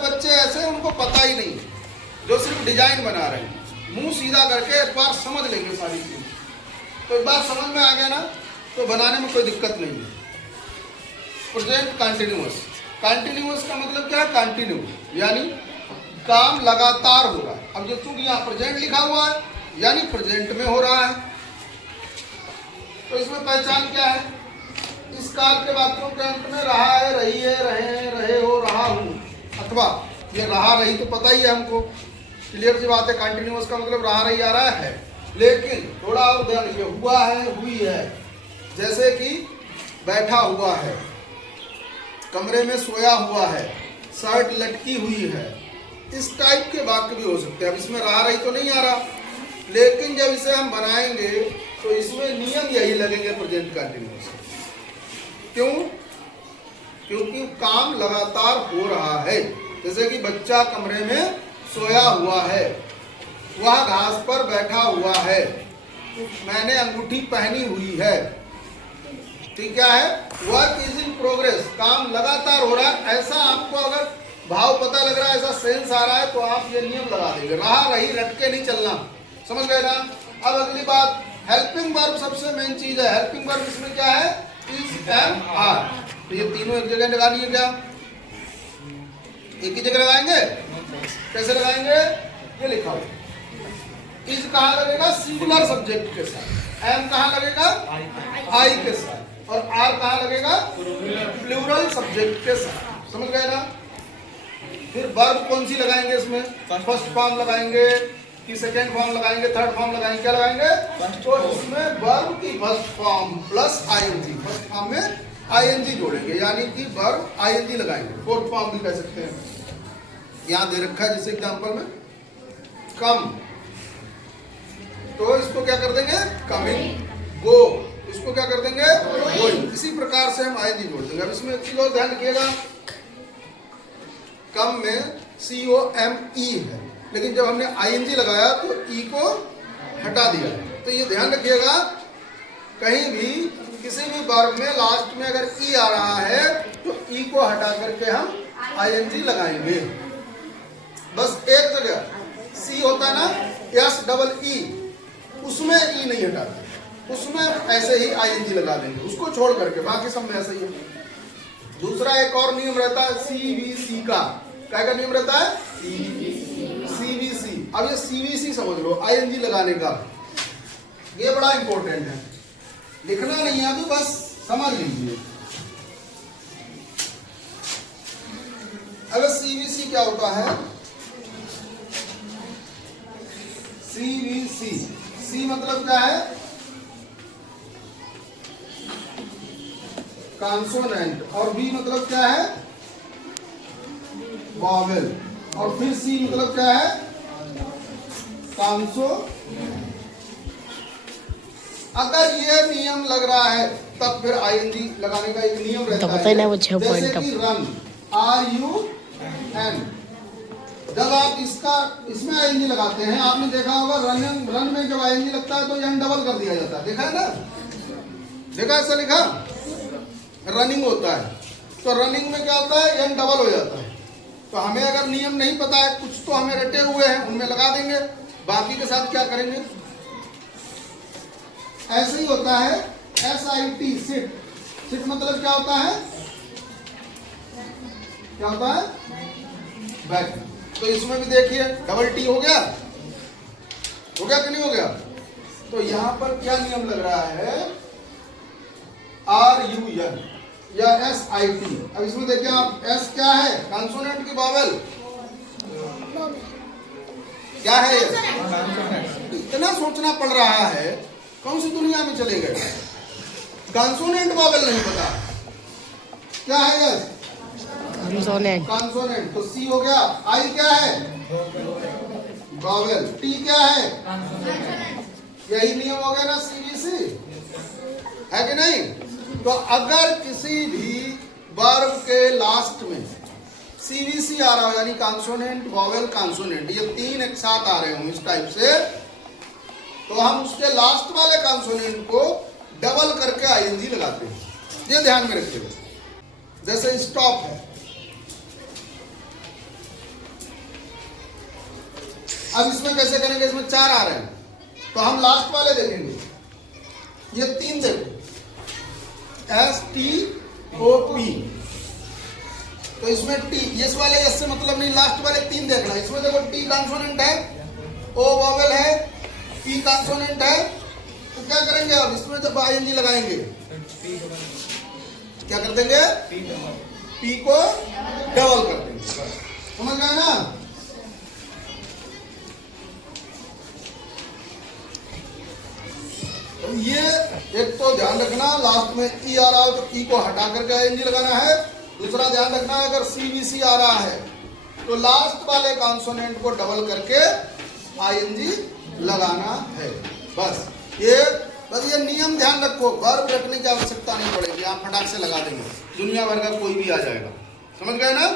बच्चे ऐसे उनको पता ही नहीं, जो सिर्फ डिजाइन बना रहे हैं, मुंह सीधा करके एक बार समझ लेंगे सारी चीज। तो एक बार समझ में आ गया ना, तो बनाने में कोई दिक्कत नहीं है। प्रेजेंट कंटिन्यूअस, कंटिन्यूअस का मतलब क्या है? कंटिन्यू, यानी काम लगातार हो रहा है। अब जो चूंकि यहाँ प्रेजेंट लिखा हुआ है, यानी प्रेजेंट में हो रहा है, तो इसमें पहचान क्या है? इस काल के वाक्यों के अंत में रहा है, रही है, रहे, रहे हो, रहा हूं, अथवा ये रहा रही तो पता ही है हमको, क्लियर सी बात है। कंटिन्यूअस का मतलब रहा रही आ रहा है, लेकिन थोड़ा और ध्यान रखिए, हुआ है, हुई है। जैसे कि बैठा हुआ है, कमरे में सोया हुआ है, शर्ट लटकी हुई है, इस टाइप के वाक्य भी हो सकते हैं। अब इसमें रहा रही तो नहीं आ रहा, लेकिन जब इसे हम बनाएंगे तो इसमें नियम यही लगेंगे प्रेजेंट कंटिन्यूअस। क्यों? क्योंकि काम लगातार हो रहा है। जैसे कि बच्चा कमरे में सोया हुआ है, वह घास पर बैठा हुआ है, मैंने अंगूठी पहनी हुई है। ठीक क्या है? वर्क इज इन प्रोग्रेस, काम लगातार हो रहा है। ऐसा आपको अगर भाव पता लग रहा है, ऐसा सेंस आ रहा है, तो आप ये नियम लगा देंगे, रहा रही रटके नहीं चलना। समझ गए ना? अब अगली बात, हेल्पिंग वर्ब सबसे मेन चीज है। हेल्पिंग वर्ब इसमें क्या है? Is and are. तो ये तीनों एक जगह लगानी है क्या? एक ही जगह लगाएंगे? कैसे लगाएंगे? ये लिखा हुआ इज कहाँ लगेगा? सिंगुलर सब्जेक्ट के साथ। एम कहाँ लगेगा? आई के साथ। और आर कहाँ लगेगा? प्लूरल सब्जेक्ट के साथ। समझ गए ना? फिर वर्ब कौन सी लगाएंगे इसमें? फर्स्ट फॉर्म लगाएंगे कि सेकेंड फॉर्म लगाएंगे, थर्ड फॉर्म लगाएंगे, क्या लगाएंगे? तो इसमें वर्ब की first form plus ING, first form में आईएनजी जोड़ेंगे, यानी कि वर्ब आईएनजी लगाएंगे। फोर्थ फॉर्म भी कह सकते हैं, यहां दे रखा है जैसे एग्जांपल में कम, तो इसको क्या कर देंगे? कमिंग। गो, इसको क्या कर देंगे? गोइंग। इसी प्रकार से हम आईएनजी जोड़ देंगे। अब इसमें एक चीज और ध्यान रखिएगा, कम में COME है, लेकिन जब हमने आईएनजी लगाया तो ई को हटा दिया। तो ये ध्यान रखिएगा, कहीं भी किसी भी वर्ब में लास्ट में अगर ई आ रहा है तो ई को हटा करके हम आईएनजी लगाएंगे। बस एक जगह सी होता है ना, SEE, उसमें ई नहीं हटाते, उसमें ऐसे ही आईएनजी लगा देंगे, उसको छोड़ करके बाकी सब में ऐसे ही है। दूसरा एक और नियम रहता है CVC का। क्या का नियम रहता है? CVC। अब ये CVC समझ लो, आईएनजी लगाने का, ये बड़ा इंपॉर्टेंट है, लिखना नहीं है अभी, बस समझ लीजिए। अगर CVC क्या होता है? CVC, C मतलब क्या है? कॉन्सोनेंट, और B मतलब क्या है? वॉवेल, और फिर C मतलब क्या है? कॉन्सो। अगर ये नियम लग रहा है तब फिर आईएनजी लगाने का एक नियम रहता है, जैसे कि रन, RUN। जब आप इसमें आईएनजी लगाते हैं, आपने देखा होगा रन में जब आईएनजी लगता है तो एन डबल कर दिया जाता है, देखा है ना? देखा ऐसा लिखा? रनिंग होता है, तो रनिंग में क्या होता है? एन डबल हो जाता है। तो हमें अगर नियम नहीं पता है, कुछ तो हमें रटे हुए हैं, उनमें लगा देंगे, बाकी के साथ क्या करेंगे? ऐसे ही होता है SIT, सिट। सिट मतलब क्या होता है? क्या होता है? बैक। तो इसमें भी देखिए डबल टी हो गया, हो गया कि नहीं हो गया? तो यहां पर क्या नियम लग रहा है? RUN या SIT। अब इसमें देखिए आप, S क्या है? कॉन्सोनेंट की वॉवेल क्या है? इतना सोचना पड़ रहा है, कौन सी दुनिया में चले गए? कॉन्सोनेंट वॉवेल नहीं पता क्या है? Yes, consonant. तो C हो गया। I क्या है? वॉवेल। T क्या है? यही नियम हो गया ना CVC, है कि नहीं? तो अगर किसी भी वर्ब के लास्ट में CVC आ रहा हो, यानी कॉन्सोनेंट, वॉवेल, कॉन्सोनेंट, ये तीन एक साथ आ रहे हो इस टाइप से, तो हम उसके लास्ट वाले कॉन्सोनेंट को डबल करके आईएनजी लगाते हैं। ये ध्यान में रखिएगा। जैसे स्टॉप है, अब इसमें कैसे करेंगे, इसमें 4 आ रहे हैं तो हम लास्ट वाले देखेंगे, ये 3 देखो, STOP, तो इसमें टी, इस वाले एस से मतलब नहीं, लास्ट वाले 3 देखना। इसमें देखो टी कॉन्सोनेंट है, ओ वोवेल है, पी कॉन्सोनेंट है, तो क्या करेंगे अब इसमें जब आईएनजी लगाएंगे क्या कर देंगे, पी को डबल कर देंगे, समझ गए ना। तो ये एक तो ध्यान रखना, लास्ट में ई आ रहा हो तो ई को हटा करके आईएनजी लगाना है। दूसरा ध्यान रखना, अगर सीबीसी आ रहा है तो लास्ट वाले कॉन्सोनेंट को डबल करके आईएनजी लगाना है। बस ये नियम ध्यान रखो, वर्ब रखने की आवश्यकता नहीं पड़ेगी, आप फटाक से लगा देंगे, दुनिया भर का कोई भी आ जाएगा, समझ गए ना।